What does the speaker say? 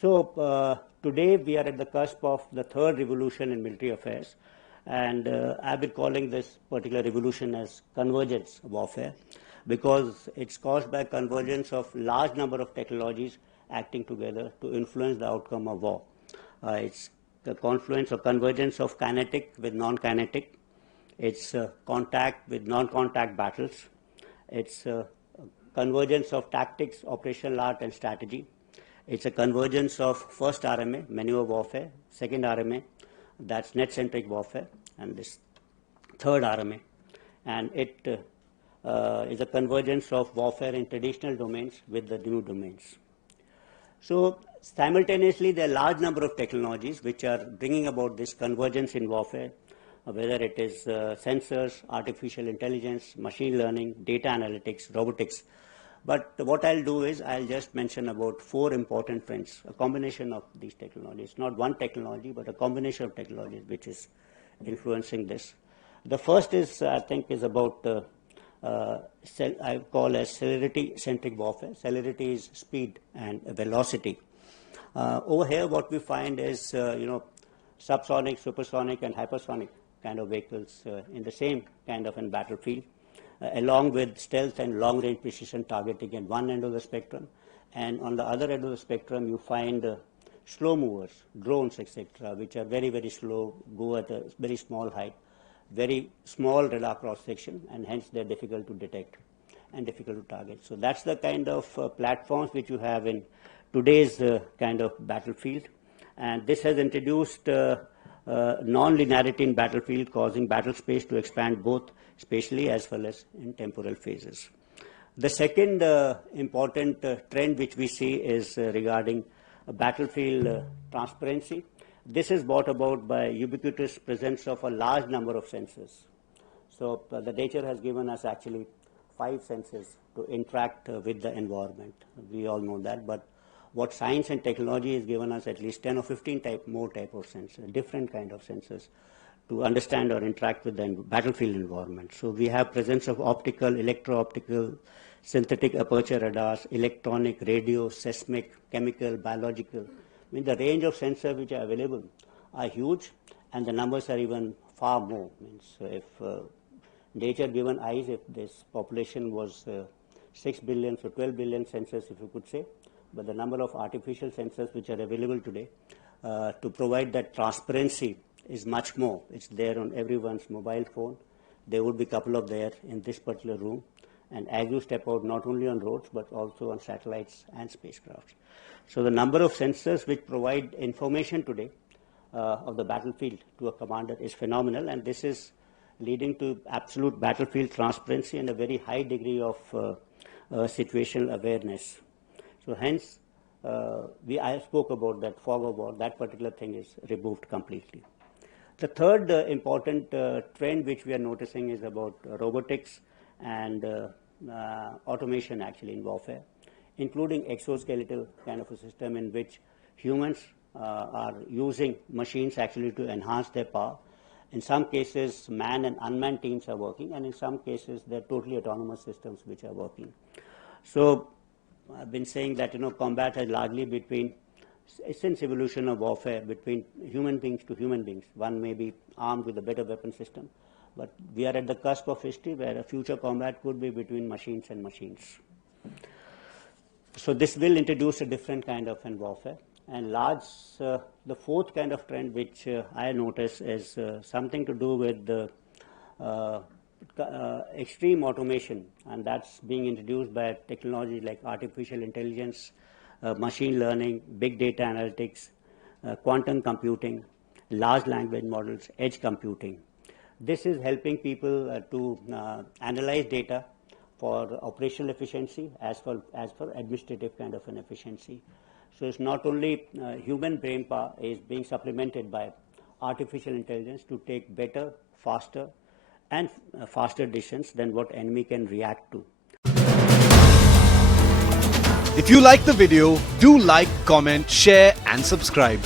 Today we are at the cusp of the third revolution in military affairs, and I've been calling this particular revolution as convergence warfare, because it's caused by convergence of large number of technologies acting together to influence the outcome of war. It's the confluence or convergence of kinetic with non-kinetic. It's contact with non-contact battles. It's convergence of tactics, operational art, and strategy. It's a convergence of first RMA, maneuver warfare, second RMA, that's net-centric warfare, and this third RMA. And it is a convergence of warfare in traditional domains with the new domains. So simultaneously, there are a large number of technologies which are bringing about this convergence in warfare, whether it is sensors, artificial intelligence, machine learning, data analytics, robotics. But what I'll do is I'll just mention about 4 important trends, a combination of these technologies, not one technology, but a combination of technologies which is influencing this. The first is, I think, is about I call as celerity-centric warfare. Celerity is speed and velocity. Over here, what we find is, subsonic, supersonic, and hypersonic kind of vehicles in the same kind of a battlefield, along with stealth and long-range precision targeting at one end of the spectrum. And on the other end of the spectrum, you find slow movers, drones, etc., which are very, very slow, go at a very small height, very small radar cross-section, and hence they're difficult to detect and difficult to target. So that's the kind of platforms which you have in today's kind of battlefield. And this has introduced non-linearity in battlefield, causing battle space to expand both spatially as well as in temporal phases. The second important trend which we see is regarding battlefield transparency. This is brought about by ubiquitous presence of a large number of sensors. So the nature has given us actually 5 senses to interact with the environment. We all know that, but what science and technology has given us at least 10 or 15 more type of sensors, different kind of sensors, to understand or interact with the battlefield environment. So we have presence of optical, electro-optical, synthetic aperture radars, electronic, radio, seismic, chemical, biological. I mean, the range of sensors which are available are huge, and the numbers are even far more. Means if nature given eyes, if this population was 6 billion, so 12 billion sensors, if you could say, but the number of artificial sensors which are available today to provide that transparency is much more. It's there on everyone's mobile phone. There would be a couple of there in this particular room. And as you step out, not only on roads, but also on satellites and spacecrafts. So the number of sensors which provide information today of the battlefield to a commander is phenomenal, and this is leading to absolute battlefield transparency and a very high degree of situational awareness. So hence, I spoke about that fog of war. That particular thing is removed completely. The third important trend which we are noticing is about robotics and automation actually in warfare, including exoskeletal kind of a system in which humans are using machines actually to enhance their power. In some cases, manned and unmanned teams are working, and in some cases, they're totally autonomous systems which are working. So I've been saying that, combat has largely between, since evolution of warfare, between human beings to human beings. One may be armed with a better weapon system, but we are at the cusp of history where a future combat could be between machines and machines. So this will introduce a different kind of warfare. And the fourth kind of trend which I notice is something to do with the extreme automation, and that's being introduced by technology like artificial intelligence, machine learning, big data analytics, quantum computing, large language models, edge computing. This is helping people to analyze data for operational efficiency as for administrative kind of an efficiency. So it's not only human brain power is being supplemented by artificial intelligence to take better, faster, and faster decisions than what enemy can react to. If you like the video, do like, comment, share and subscribe.